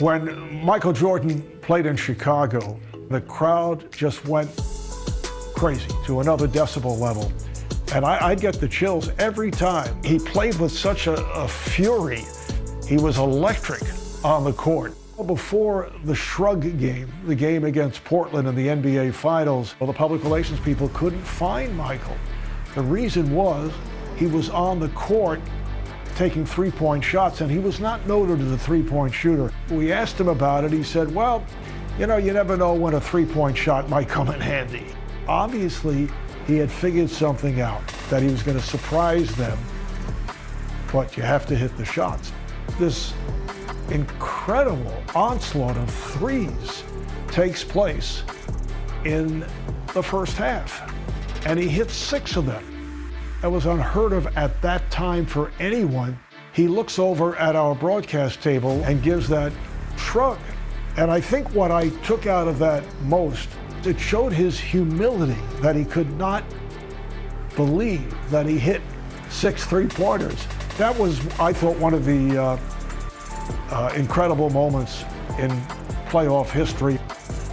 When Michael Jordan played in Chicago, the crowd just went crazy to another decibel level. And I'd get the chills every time. He played with such a fury. He was electric on the court. Before the SHRUG game, the game against Portland in the NBA Finals, the public relations people couldn't find Michael. The reason was he was on the court taking three-point shots, and he was not noted as a three-point shooter. We asked him about it. He said, well, you know, you never know when a three-point shot might come in handy. Obviously, he had figured something out, that he was going to surprise them, but you have to hit the shots. This incredible onslaught of threes takes place in the first half, and he hit 6 of them. That was unheard of at that time for anyone. He looks over at our broadcast table and gives that shrug. And I think what I took out of that most, it showed his humility, that he could not believe that he hit 6 three-pointers. That was, I thought, one of the incredible moments in playoff history.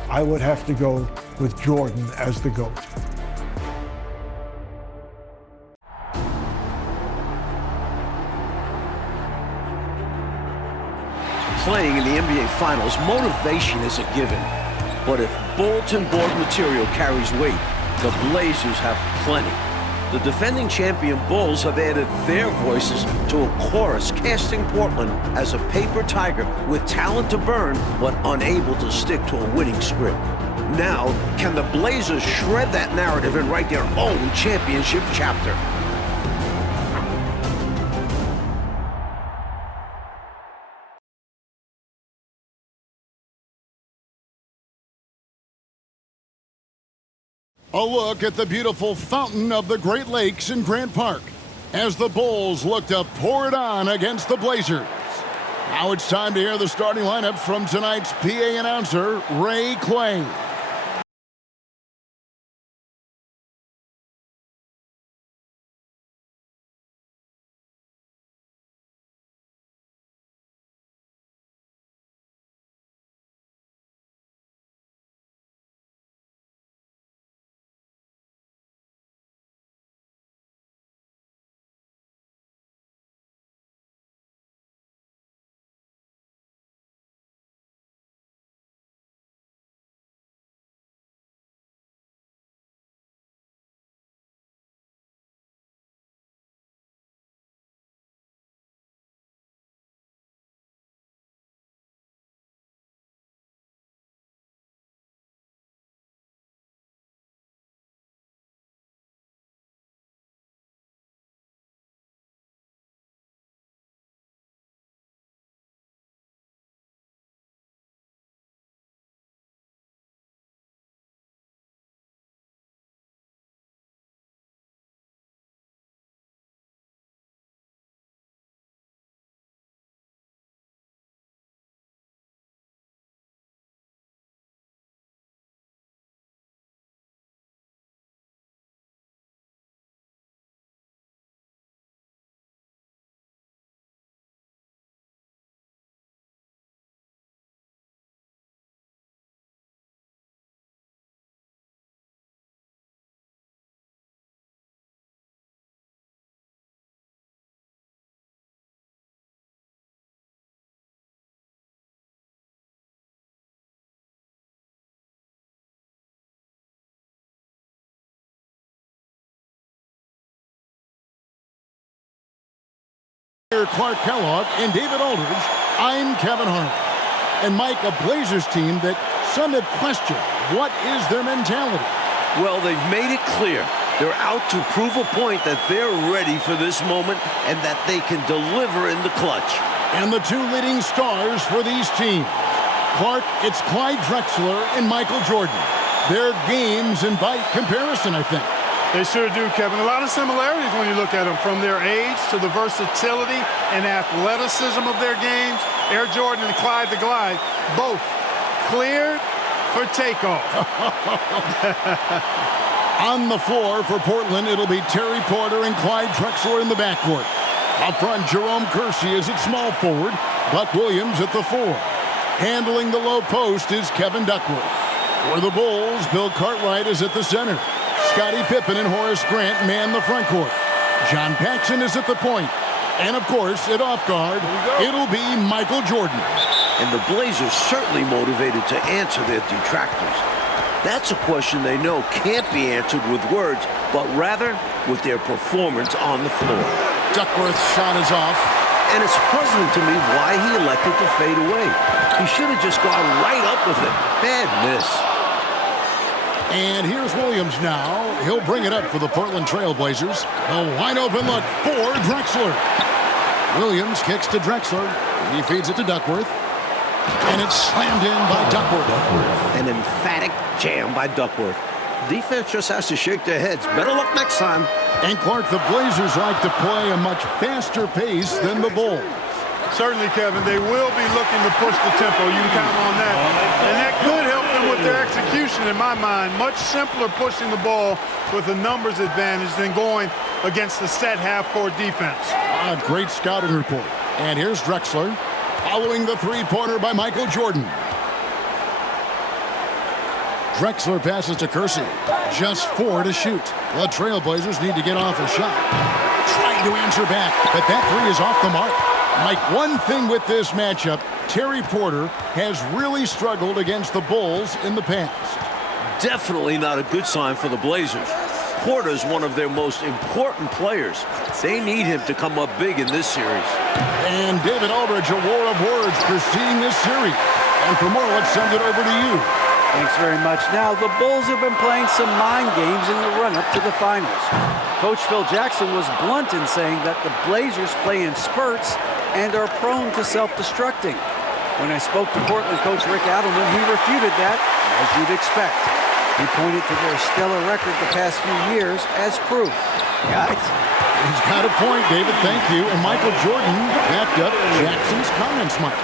I would have to go with Jordan as the GOAT. Playing in the NBA Finals, motivation is a given. But if bulletin board material carries weight, the Blazers have plenty. The defending champion Bulls have added their voices to a chorus casting Portland as a paper tiger with talent to burn but unable to stick to a winning script. Now, can the Blazers shred that narrative and write their own championship chapter? A look at the beautiful fountain of the Great Lakes in Grant Park as the Bulls look to pour it on against the Blazers. Now it's time to hear the starting lineup from tonight's PA announcer, Ray Clay. Clark Kellogg and David Aldridge, I'm Kevin Harlan. And Mike, a Blazers team that some have questioned. What is their mentality? Well, they've made it clear. They're out to prove a point that they're ready for this moment and that they can deliver in the clutch. And the 2 leading stars for these teams. Clark, it's Clyde Drexler and Michael Jordan. Their games invite comparison, I think. They sure do, Kevin. A lot of similarities when you look at them, from their age to the versatility and athleticism of their games. Air Jordan and Clyde the Glide, both cleared for takeoff. On the floor for Portland, it'll be Terry Porter and Clyde Drexler in the backcourt. Up front, Jerome Kersey is at small forward, Buck Williams at the 4. Handling the low post is Kevin Duckworth. For the Bulls, Bill Cartwright is at the center. Scottie Pippen and Horace Grant man the front court. John Paxson is at the point. And, of course, at off guard, it'll be Michael Jordan. And the Blazers certainly motivated to answer their detractors. That's a question they know can't be answered with words, but rather with their performance on the floor. Duckworth's shot is off. And it's puzzling to me why he elected to fade away. He should have just gone right up with it. Bad miss. And here's Williams now. He'll bring it up for the Portland Trail Blazers. A wide open look for Drexler. Williams kicks to Drexler. He feeds it to Duckworth. And it's slammed in by Duckworth. An emphatic jam by Duckworth. Defense just has to shake their heads. Better luck next time. And Clark, the Blazers like to play a much faster pace than the Bulls. Certainly, Kevin, they will be looking to push the tempo. You can count on that. And that could help them with their execution, in my mind. Much simpler pushing the ball with a numbers advantage than going against the set half-court defense. A great scouting report. And here's Drexler, following the three-pointer by Michael Jordan. Drexler passes to Kersey. Just 4 to shoot. The Trailblazers need to get off a shot. Trying to answer back, but that three is off the mark. Mike, one thing with this matchup, Terry Porter has really struggled against the Bulls in the past. Definitely not a good sign for the Blazers. Porter's one of their most important players. They need him to come up big in this series. And David Aldridge, a war of words preceding this series. And for more, let's send it over to you. Thanks very much. Now, the Bulls have been playing some mind games in the run-up to the finals. Coach Phil Jackson was blunt in saying that the Blazers play in spurts and are prone to self-destructing. When I spoke to Portland coach Rick Adelman, he refuted that, as you'd expect. He pointed to their stellar record the past few years as proof. Got it? He's got a point, David. Thank you. And Michael Jordan backed up Jackson's comments, Mike.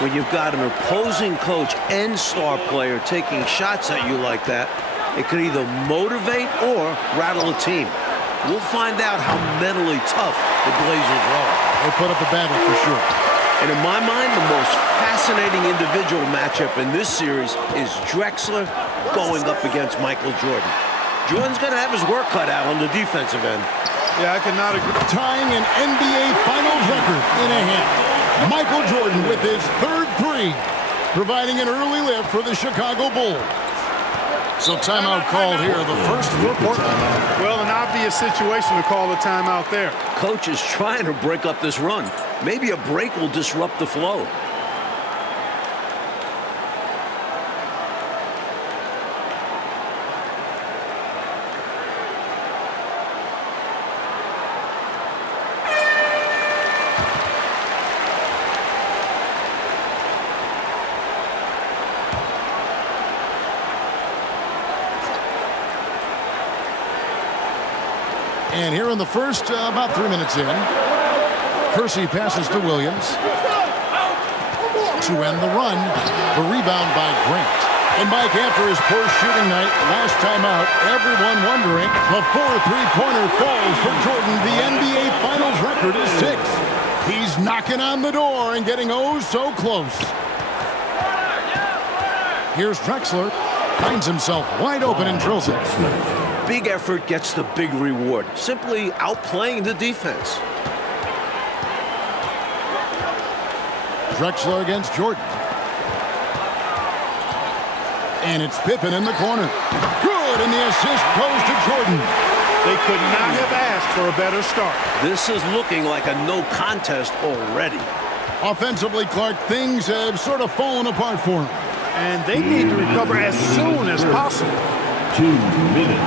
When you've got an opposing coach and star player taking shots at you like that, it could either motivate or rattle a team. We'll find out how mentally tough the Blazers are. They put up a battle for sure. And in my mind, the most fascinating individual matchup in this series is Drexler going up against Michael Jordan. Jordan's going to have his work cut out on the defensive end. Yeah, I cannot agree. Tying an NBA Finals record in a half. Michael Jordan with his third three, providing an early lift for the Chicago Bulls. So timeout called here, the first for Portland. Well, an obvious situation to call a timeout there. Coach is trying to break up this run. Maybe a break will disrupt the flow. And here in the first, about 3 minutes in, Kersey passes to Williams to end the run. The rebound by Grant. And Mike, after his poor shooting night last time out, everyone wondering, the 4 three-pointer falls for Jordan. The NBA Finals record is 6. He's knocking on the door and getting oh so close. Here's Drexler. Finds himself wide open and drills it. Big effort gets the big reward. Simply outplaying the defense. Drexler against Jordan. And it's Pippen in the corner. Good, and the assist goes to Jordan. They could not have asked for a better start. This is looking like a no contest already. Offensively, Clark, things have sort of fallen apart for him. And they need to recover as soon as possible. 2 minutes.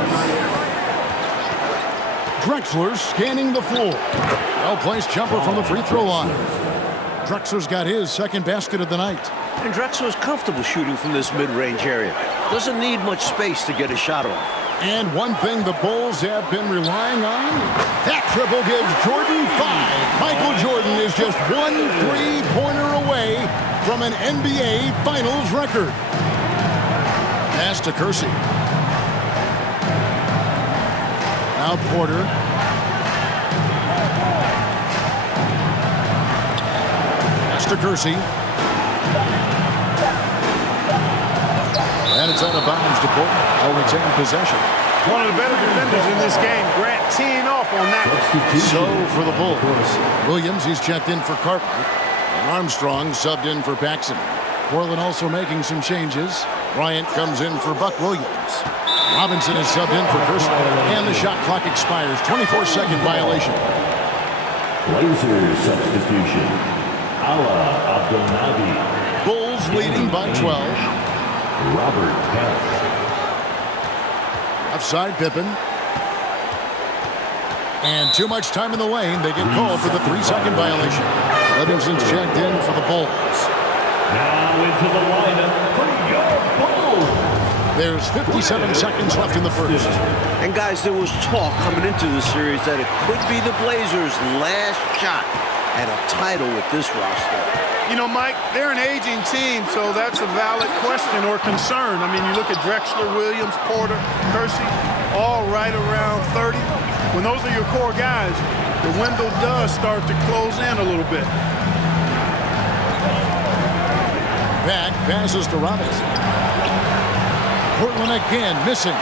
Drexler scanning the floor. Well-placed jumper from the free throw line. Drexler's got his second basket of the night. And Drexler's comfortable shooting from this mid-range area. Doesn't need much space to get a shot off. And one thing the Bulls have been relying on, that triple gives Jordan 5. Michael Jordan is just 1 three-pointer away from an NBA Finals record. Pass to Kersey. Now Porter. Pass to Kersey. And it's out of bounds to Portland. I'll retain possession. One of the better defenders in this game. Grant teeing off on that. So for the Bulls, Williams, he's checked in for Cartwright. And Armstrong subbed in for Paxson. Portland also making some changes. Bryant comes in for Buck Williams. Robinson is subbed in for Kershaw. And the shot clock expires. 24-second violation. Blazers substitution. Ala Abdelnabi. Bulls leading by 12. Robert Hess. Offside Pippen. And too much time in the lane. They get called for the 3-second violation. Livingston's checked in for the Bulls. Now into the lineup for your Bulls. There's 57 seconds left in the first. And guys, there was talk coming into the series that it could be the Blazers' last shot at a title with this roster. You know, Mike, they're an aging team, so that's a valid question or concern. I mean, you look at Drexler, Williams, Porter, Kersey, all right around 30. When those are your core guys, the window does start to close in a little bit. Back passes to Robinson. Portland again missing.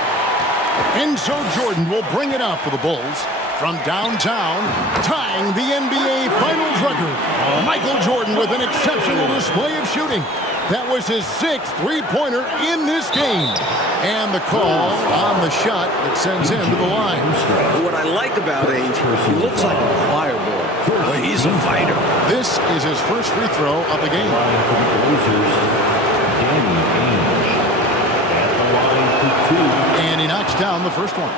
And so Jordan will bring it up for the Bulls. From downtown, tying the NBA Finals record. Michael Jordan with an exceptional display of shooting. That was his 6th three-pointer in this game. And the call on the shot that sends him to the line. What I like about Ainge, he looks like a fireball, but he's a fighter. This is his first free throw of the game. And he knocks down the first one.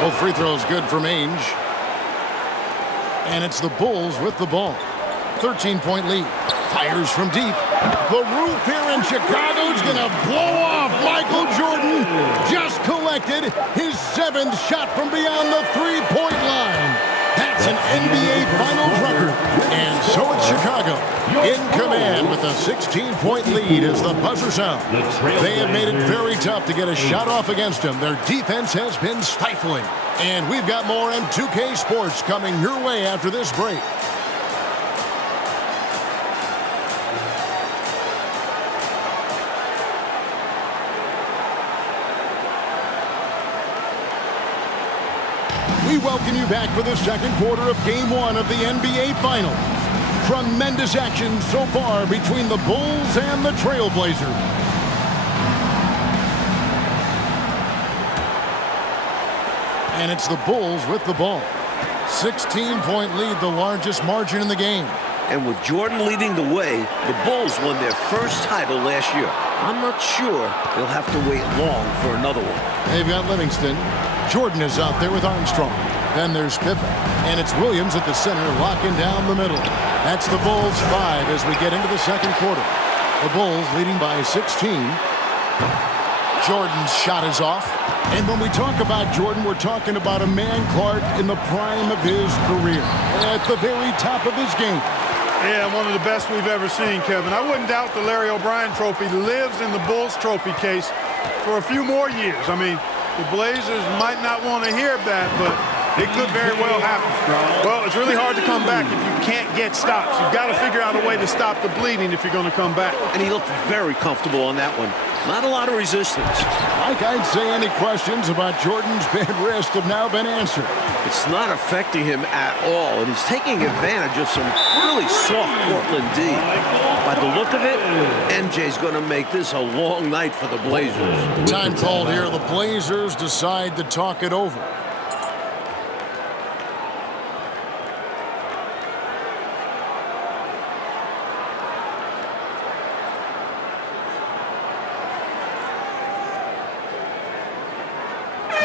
Both free throws good from Ainge. And it's the Bulls with the ball. 13-point lead. Fires from deep. The roof here in Chicago is going to blow off. Michael Jordan just collected his 7th shot from beyond the three-point line. That's an NBA Finals record. And so it's Chicago in command with a 16-point lead as the buzzer sounds. They have made it very tough to get a shot off against them. Their defense has been stifling. And we've got more M2K Sports coming your way after this break. We welcome you back for the second quarter of Game 1 of the NBA Finals. Tremendous action so far between the Bulls and the Trailblazers. And it's the Bulls with the ball. 16-point lead, the largest margin in the game. And with Jordan leading the way, the Bulls won their first title last year. I'm not sure they'll have to wait long for another one. They've got Livingston. Jordan is out there with Armstrong. Then there's Pippen. And it's Williams at the center, locking down the middle. That's the Bulls 5 as we get into the second quarter. The Bulls leading by 16. Jordan's shot is off. And when we talk about Jordan, we're talking about a man, Clark, in the prime of his career. At the very top of his game. Yeah, one of the best we've ever seen, Kevin. I wouldn't doubt the Larry O'Brien trophy lives in the Bulls trophy case for a few more years. I mean, the Blazers might not want to hear that, but it could very well happen. Well, it's really hard to come back if you can't get stops. You've got to figure out a way to stop the bleeding if you're going to come back. And he looked very comfortable on that one. Not a lot of resistance. Like I'd say, any questions about Jordan's bad wrist have now been answered. It's not affecting him at all, and he's taking advantage of some really soft Portland D. By the look of it, MJ's going to make this a long night for the Blazers. Time called here. The Blazers decide to talk it over.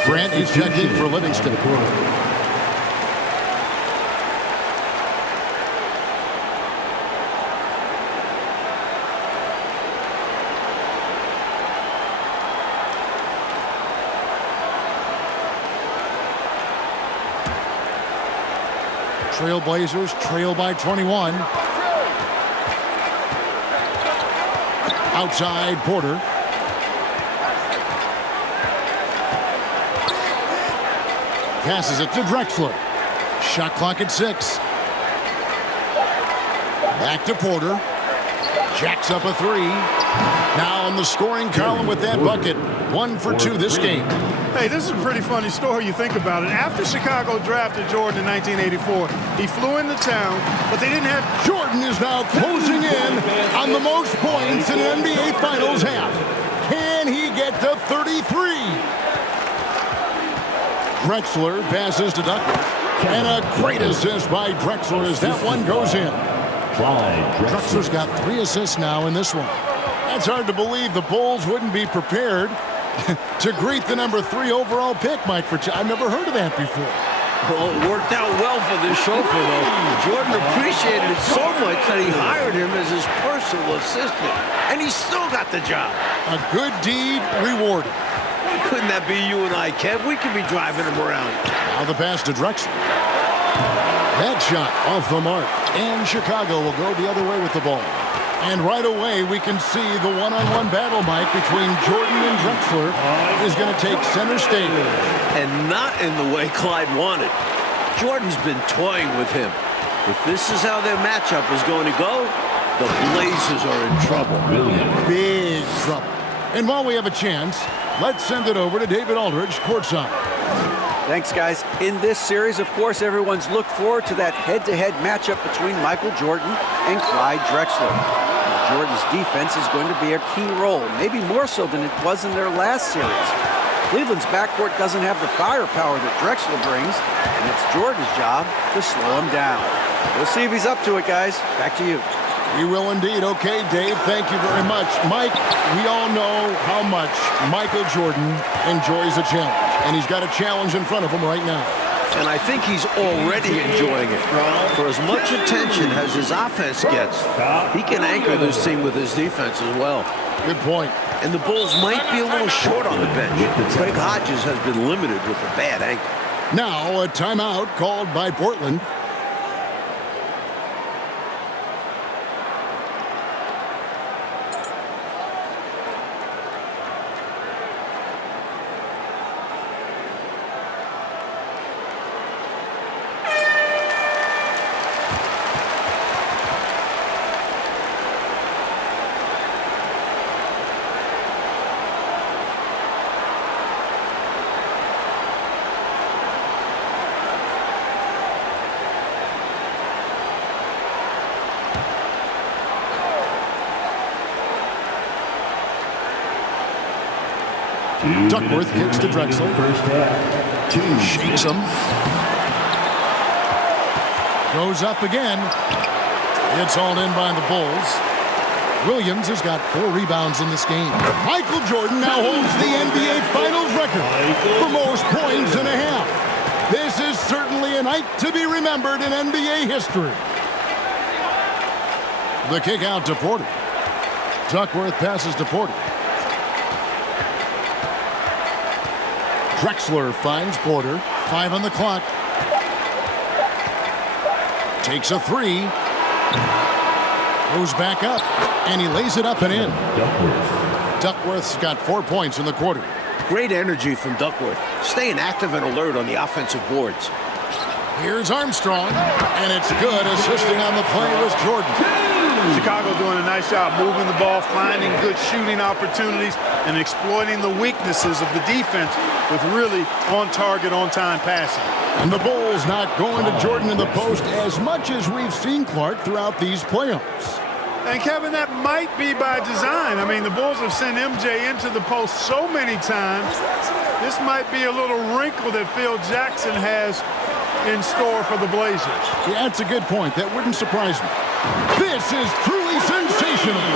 Grant is checked in for Livingston. Trailblazers trail by 21. Outside Porter. Passes it to Drexler. Shot clock at 6. Back to Porter. Jacks up a 3. Now on the scoring column with that bucket. 1 for 2 this game. Hey, this is a pretty funny story. You think about it. After Chicago drafted Jordan in 1984, he flew into town, but they didn't have... Jordan is now closing in on the most points in an NBA Finals half. Can he get to 33? Drexler passes to Duckworth. And a great assist by Drexler as that one goes in. Drexler's got 3 assists now in this one. That's hard to believe the Bulls wouldn't be prepared to greet the number 3 overall pick, Mike. I've never heard of that before. Well, it worked out well for this chauffeur, though. Jordan appreciated it so much that he hired him as his personal assistant. And he still got the job. A good deed rewarded. Why couldn't that be you and I, Kev? We could be driving him around. Now the pass to Drexler. That shot off the mark. And Chicago will go the other way with the ball. And right away, we can see the one-on-one battle, Mike, between Jordan and Drexler is going to take center stage. And not in the way Clyde wanted. Jordan's been toying with him. If this is how their matchup is going to go, the Blazers are in trouble. Big trouble. And while we have a chance, let's send it over to David Aldridge, courtside. Thanks, guys. In this series, of course, everyone's looked forward to that head-to-head matchup between Michael Jordan and Clyde Drexler. Now, Jordan's defense is going to be a key role, maybe more so than it was in their last series. Cleveland's backcourt doesn't have the firepower that Drexler brings, and it's Jordan's job to slow him down. We'll see if he's up to it, guys. Back to you. We will indeed. Okay, Dave, thank you very much. Mike, we all know how much Michael Jordan enjoys a challenge. And he's got a challenge in front of him right now. And I think he's already enjoying it. For as much attention as his offense gets, he can anchor this team with his defense as well. Good point. And the Bulls might be a little short on the bench. Craig Hodges has been limited with a bad ankle. Now a timeout called by Portland. Duckworth kicks to Drexler. Shakes him. Goes up again. It's hauled in by the Bulls. Williams has got 4 rebounds in this game. Michael Jordan now holds the NBA Finals record for most points in a half. This is certainly a night to be remembered in NBA history. The kick out to Porter. Duckworth passes to Porter. Drexler finds Porter. 5 on the clock. Takes a 3. Goes back up. And he lays it up and in. Duckworth's got 4 points in the quarter. Great energy from Duckworth. Staying active and alert on the offensive boards. Here's Armstrong. And it's good. Assisting on the play was Jordan. Chicago doing a nice job moving the ball, finding good shooting opportunities, and exploiting the weaknesses of the defense with really on-target, on-time passing. And the Bulls not going to Jordan in the post as much as we've seen Clark throughout these playoffs. And, Kevin, that might be by design. I mean, the Bulls have sent MJ into the post so many times. This might be a little wrinkle that Phil Jackson has in store for the Blazers. Yeah, that's a good point. That wouldn't surprise me. This is truly sensational.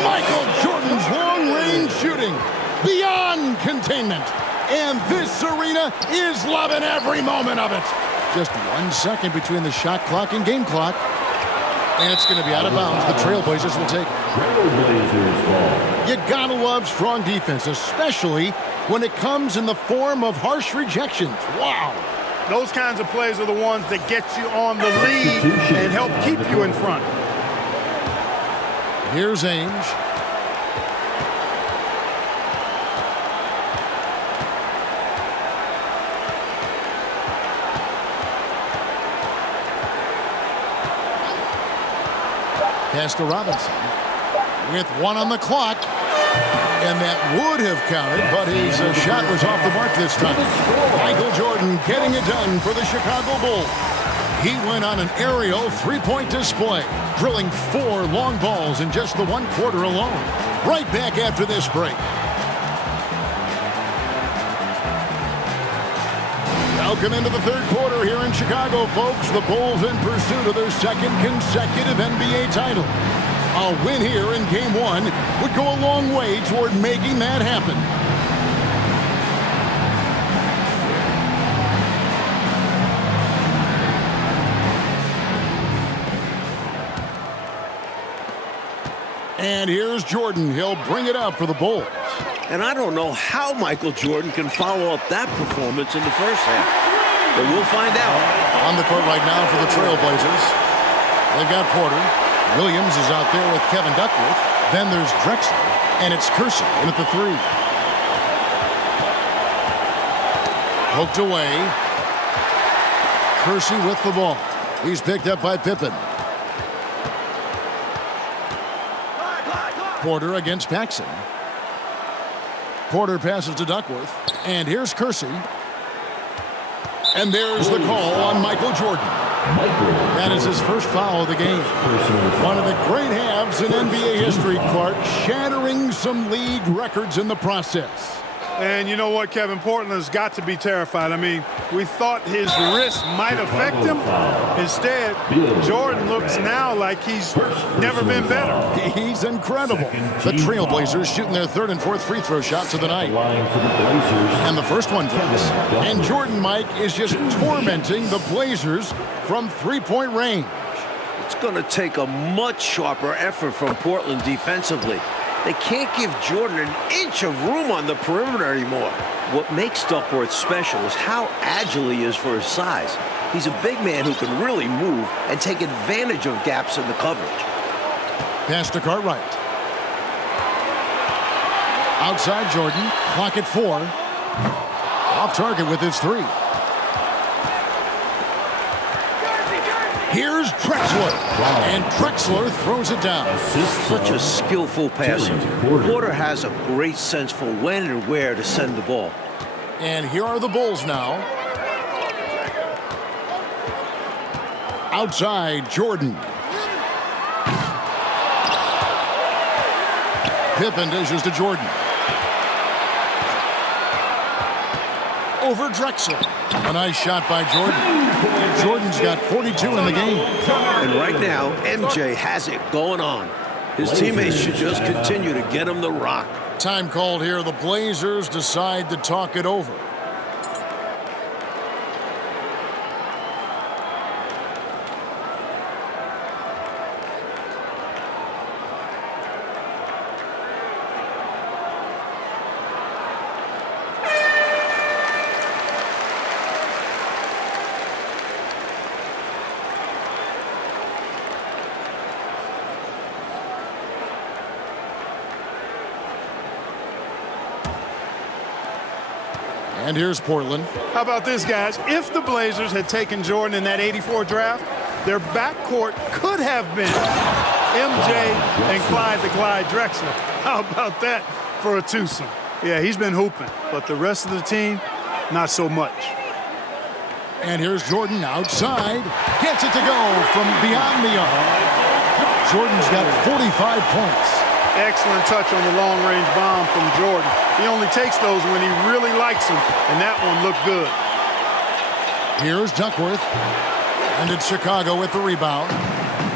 Michael Jordan's long-range shooting beyond containment. And this arena is loving every moment of it. Just 1 second between the shot clock and game clock. And it's going to be out of bounds. The Trailblazers will take it. Trailblazers ball. You gotta love strong defense, especially when it comes in the form of harsh rejections. Wow. Those kinds of plays are the ones that get you on the lead and help keep you in front. Here's Ainge. Pass to Robinson with 1 on the clock. And that would have counted, but his shot was off the mark this time. Michael Jordan getting it done for the Chicago Bulls. He went on an aerial three-point display, drilling 4 long balls in just the 1 quarter alone. Right back after this break. Welcome into the 3rd quarter here in Chicago, folks. The Bulls in pursuit of their 2nd consecutive NBA title. A win here in Game 1 would go a long way toward making that happen. And here's Jordan. He'll bring it up for the Bulls. And I don't know how Michael Jordan can follow up that performance in the first half. But we'll find out. On the court right now for the Trailblazers. They've got Porter. Williams is out there with Kevin Duckworth. Then there's Drexler. And it's Kersey in at the 3. Poked away. Kersey with the ball. He's picked up by Pippen. Porter against Paxson. Porter passes to Duckworth. And here's Kersey. And there's the call on Michael Jordan. That is his first foul of the game. One of the great halves in NBA history, Clark, shattering some league records in the process. And you know what, Kevin? Portland's got to be terrified. I mean, we thought his wrist might affect him. Instead, Jordan looks now like he's never been better. He's incredible. The Trailblazers shooting their 3rd and 4th free throw shots of the night. And the first one drops. And Jordan, Mike, is just tormenting the Blazers from 3-point range. It's going to take a much sharper effort from Portland defensively. They can't give Jordan an inch of room on the perimeter anymore. What makes Duckworth special is how agile he is for his size. He's a big man who can really move and take advantage of gaps in the coverage. Pass to Cartwright. Outside Jordan, clock at 4. Off target with his 3. Here's Drexler. And Drexler throws it down. Such a skillful passer. Porter has a great sense for when and where to send the ball. And here are the Bulls now. Outside Jordan. Pippen dishes to Jordan. Over Drexler. A nice shot by Jordan. Jordan's got 42 in the game. And right now, MJ has it going on. His teammates should just continue to get him the rock. Time called here. The Blazers decide to talk it over. And here's Portland. How about this, guys? If the Blazers had taken Jordan in that '84 draft, their backcourt could have been MJ and Clyde the Glide Drexler. How about that for a twosome? Yeah, he's been hooping, but the rest of the team, not so much. And here's Jordan outside. Gets it to go from beyond the arc. Jordan's got 45 points. Excellent touch on the long-range bomb from Jordan. He only takes those when he really likes them, and that one looked good. Here's Duckworth. And it's Chicago with the rebound.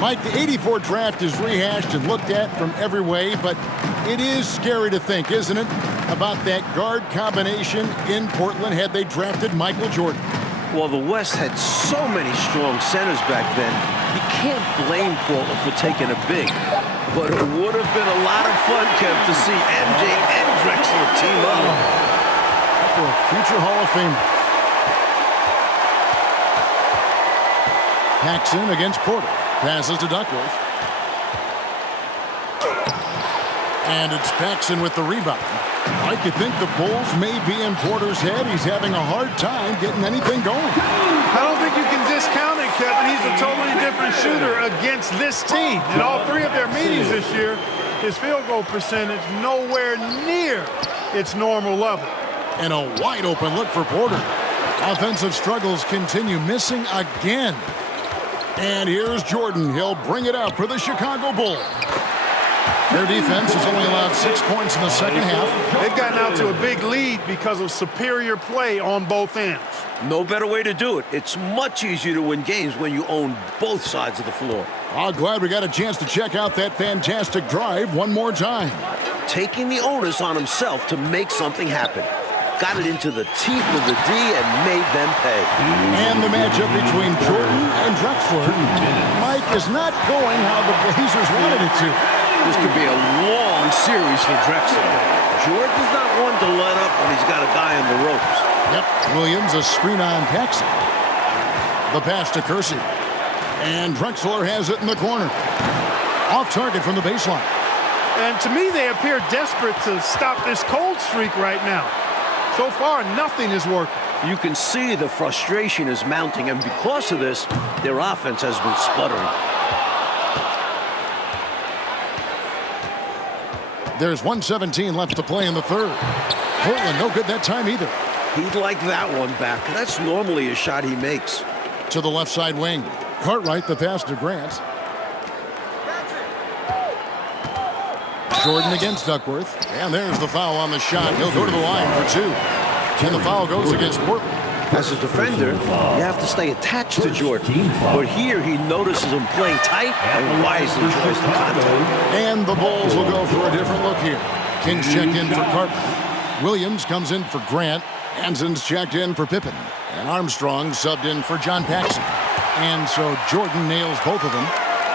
Mike, the '84 draft is rehashed and looked at from every way, but it is scary to think, isn't it, about that guard combination in Portland had they drafted Michael Jordan. Well, the West had so many strong centers back then, you can't blame Portland for taking a big. But it would have been a lot of fun, Kev, to see MJ and Drexler team up. For a future Hall of Famer. Paxson against Porter. Passes to Duckworth. And it's Paxson with the rebound. Mike, you think the Bulls may be in Porter's head? He's having a hard time getting anything going. I don't think you can discount it, Kevin. He's a totally different shooter against this team. In all three of their meetings this year, his field goal percentage nowhere near its normal level. And a wide open look for Porter. Offensive struggles continue, missing again. And here's Jordan. He'll bring it up for the Chicago Bulls. Their defense has only allowed 6 points in the second half. They've gotten out to a big lead because of superior play on both ends. No better way to do it. It's much easier to win games when you own both sides of the floor. Oh, glad we got a chance to check out that fantastic drive one more time. Taking the onus on himself to make something happen. Got it into the teeth of the D and made them pay. And the matchup between Jordan and Drexler. Mike is not going how the Blazers wanted it to. This could be a long series for Drexler. Jordan's not one to let up when he's got a guy on the ropes. Yep, Williams a screen on Paxson. The pass to Kersey. And Drexler has it in the corner. Off target from the baseline. And to me, they appear desperate to stop this cold streak right now. So far, nothing is working. You can see the frustration is mounting, and because of this, their offense has been sputtering. There's 1:17 left to play in the third. Portland no good that time either. He'd like that one back. That's normally a shot he makes. To the left side wing. Cartwright the pass to Grant. Jordan against Duckworth. And there's the foul on the shot. He'll go to the line for two. And the foul goes against Portland. As a defender, you have to stay attached to Jordan. But here he notices him playing tight and wisely tries to contact. And the Bulls will go for a different look here. Kings checked in for Cartwright. Williams comes in for Grant. Hanson's checked in for Pippen. And Armstrong subbed in for John Paxson. And so Jordan nails both of them.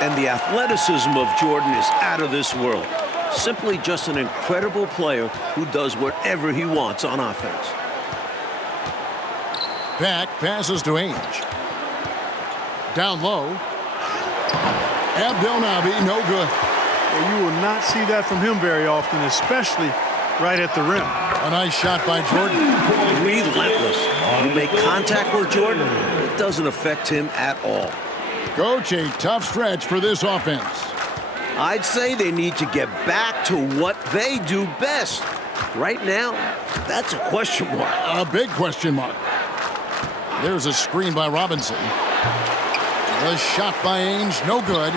And the athleticism of Jordan is out of this world. Simply just an incredible player who does whatever he wants on offense. Back passes to Ainge. Down low. Abdelnaby, no good. Well, you will not see that from him very often, especially right at the rim. A nice shot by Jordan. Relentless. You make contact with Jordan, it doesn't affect him at all. Coach, a tough stretch for this offense. I'd say they need to get back to what they do best. Right now, that's a question mark. A big question mark. There's a screen by Robinson. The shot by Ainge, no good.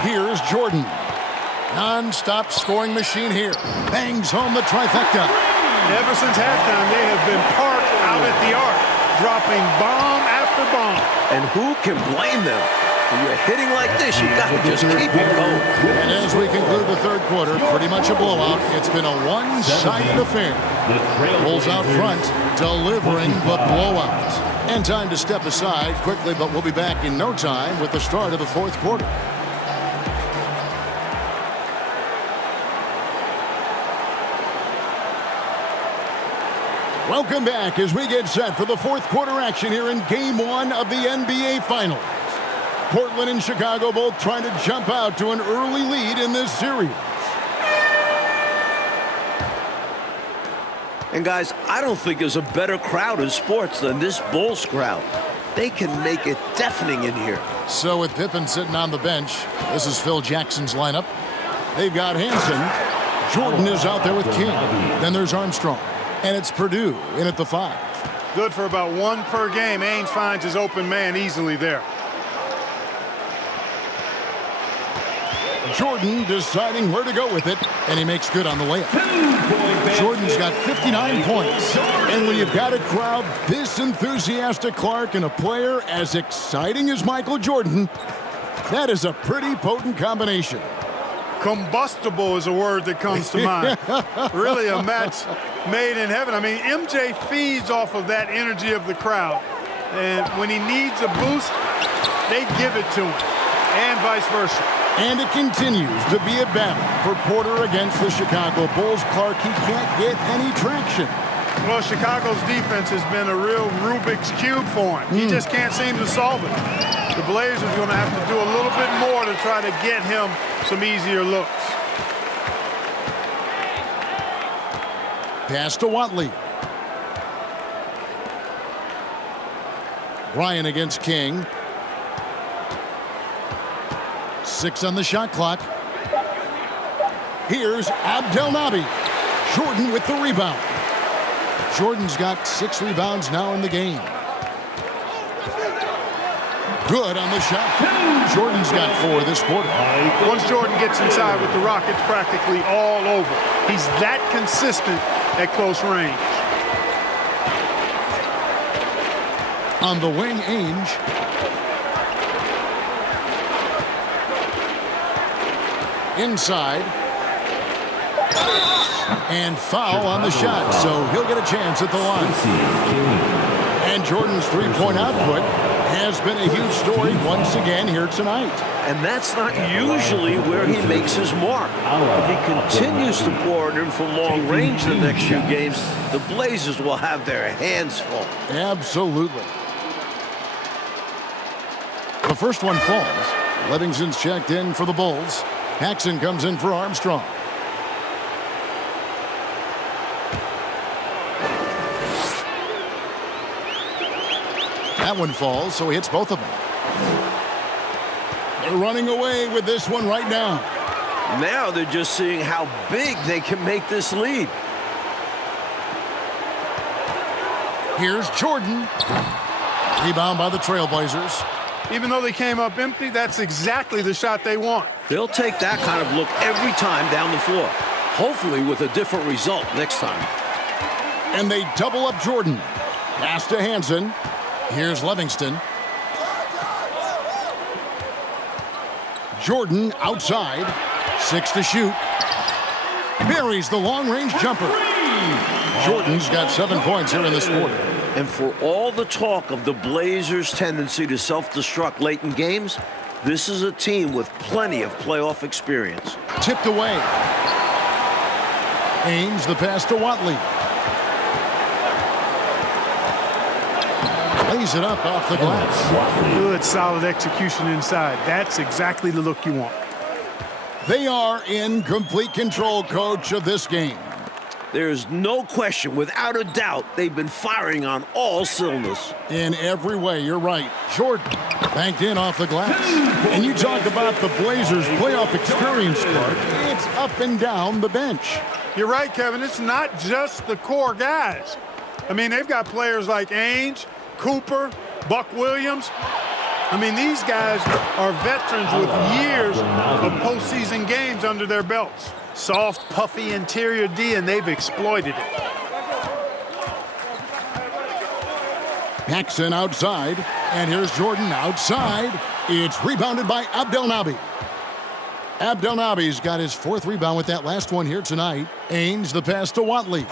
Here's Jordan. Non-stop scoring machine here. Bangs home the trifecta. Ever since halftime, they have been parked out at the arc, dropping bomb after bomb. And who can blame them? When you're hitting like this, you got to just keep it going. And as we conclude the third quarter, pretty much a blowout. It's been a one-sided affair. Bulls out front, delivering the blowout. And time to step aside quickly, but we'll be back in no time with the start of the fourth quarter. Welcome back as we get set for the fourth quarter action here in Game 1 of the NBA Finals. Portland and Chicago both trying to jump out to an early lead in this series. And guys, I don't think there's a better crowd in sports than this Bulls crowd. They can make it deafening in here. So with Pippen sitting on the bench, this is Phil Jackson's lineup. They've got Hanson. Jordan is out there with King. Then there's Armstrong. And it's Purdue in at the 5. Good for about one per game. Ainge finds his open man easily there. Jordan deciding where to go with it, and he makes good on the layup. Jordan's got 59 points. And when you've got a crowd this enthusiastic, Clark, and a player as exciting as Michael Jordan, that is a pretty potent combination. Combustible is a word that comes to mind. Really a match made in heaven. I mean, MJ feeds off of that energy of the crowd. And when he needs a boost, they give it to him. And vice versa. And it continues to be a battle for Porter against the Chicago Bulls. Clark, he can't get any traction. Well, Chicago's defense has been a real Rubik's Cube for him. He just can't seem to solve it. The Blazers are going to have to do a little bit more to try to get him some easier looks. Pass to Watley. Bryant against King. 6 on the shot clock. Here's Abdelnaby. Jordan with the rebound. Jordan's got 6 rebounds now in the game. Good on the shot. Jordan's got 4 this quarter. Once Jordan gets inside with the rock, it's practically all over. He's that consistent at close range. On the wing, Ainge. Inside. And foul on the shot, so he'll get a chance at the line. And Jordan's three-point output has been a huge story once again here tonight. And that's not usually where he makes his mark. If he continues to pour it in from long range the next few games, the Blazers will have their hands full. Absolutely. The first one falls. Livingston's checked in for the Bulls. Paxson comes in for Armstrong. That one falls, so he hits both of them. They're running away with this one right now. Now they're just seeing how big they can make this lead. Here's Jordan. Rebound by the Trailblazers. Even though they came up empty, that's exactly the shot they want. They'll take that kind of look every time down the floor. Hopefully with a different result next time. And they double up Jordan. Pass to Hansen. Here's Livingston. Jordan outside. 6 to shoot. Buries the long-range jumper. Jordan's got 7 points here in this quarter. And for all the talk of the Blazers' tendency to self-destruct late in games, this is a team with plenty of playoff experience. Tipped away. Ainge the pass to Watley. Lays it up off the glass. Good, solid execution inside. That's exactly the look you want. They are in complete control, coach, of this game. There's no question, without a doubt, they've been firing on all cylinders. In every way, you're right. Jordan banked in off the glass. And you talk about the Blazers' playoff experience, Clark. It's up and down the bench. You're right, Kevin. It's not just the core guys. I mean, they've got players like Ainge, Cooper, Buck Williams. I mean, these guys are veterans with years of postseason games under their belts. Soft, puffy interior D, and they've exploited it. Paxson outside, and here's Jordan outside. It's rebounded by Abdelnaby. Abdelnaby's got his 4th rebound with that last one here tonight. Ainge the pass to Watley.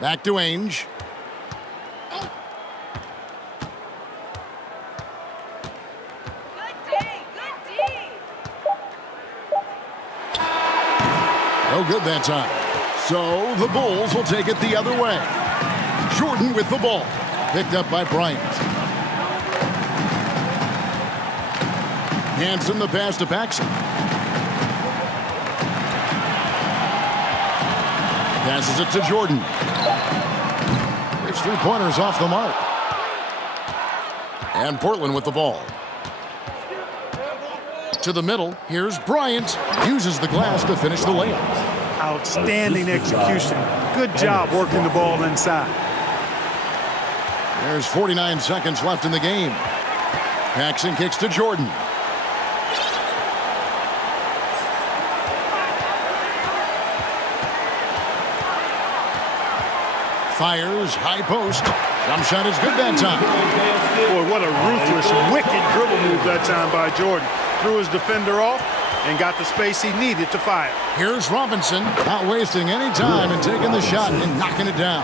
Back to Ainge. No good that time. So the Bulls will take it the other way. Jordan with the ball. Picked up by Bryant. Hansen the pass to Paxson. Passes it to Jordan. There's 3-pointers off the mark. And Portland with the ball. To the middle, here's Bryant. Uses the glass to finish the layup. Outstanding execution. Good job working the ball inside. There's 49 seconds left in the game. Paxson kicks to Jordan. Fires, high post. Jump shot is good that time. Boy, what a ruthless, wicked dribble move that time by Jordan. Threw his defender off and got the space he needed to fire. Here's Robinson, not wasting any time and taking the shot and knocking it down.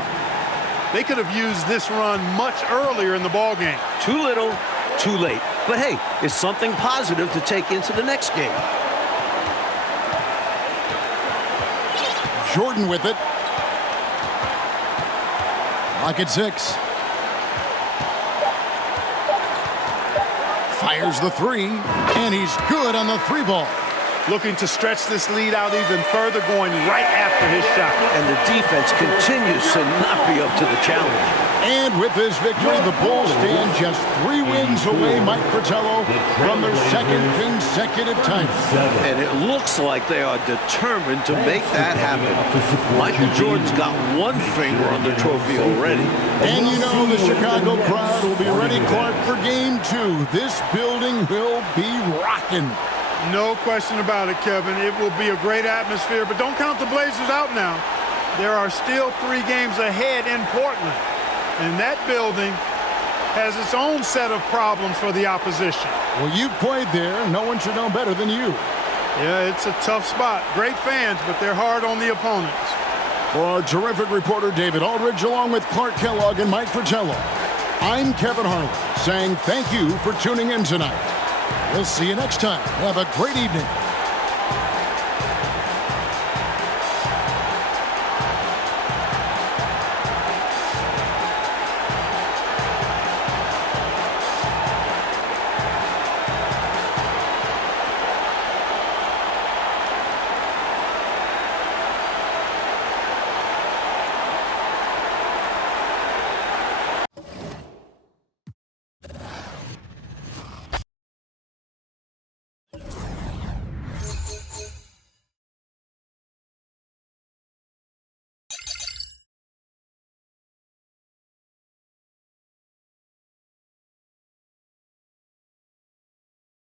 They could have used this run much earlier in the ballgame. Too little, too late. But hey, it's something positive to take into the next game. Jordan with it. Clock at 6. Fires the 3, and he's good on the 3 ball. looking to stretch this lead out even further, going right after his shot. And the defense continues to not be up to the challenge. And with this victory, the Bulls stand just 3 wins away, Mike Fratello, from their second consecutive title. And it looks like they are determined to make that happen. Michael Jordan's got one finger on the trophy already. And you know the Chicago crowd will be ready, Clark, for game 2. This building will be rocking. No question about it, Kevin. It will be a great atmosphere, but don't count the Blazers out now. There are still 3 games ahead in Portland. And that building has its own set of problems for the opposition. Well, you've played there. No one should know better than you. Yeah, it's a tough spot. Great fans, but they're hard on the opponents. For our terrific reporter, David Aldridge, along with Clark Kellogg and Mike Fratello, I'm Kevin Harlan, saying thank you for tuning in tonight. We'll see you next time. Have a great evening.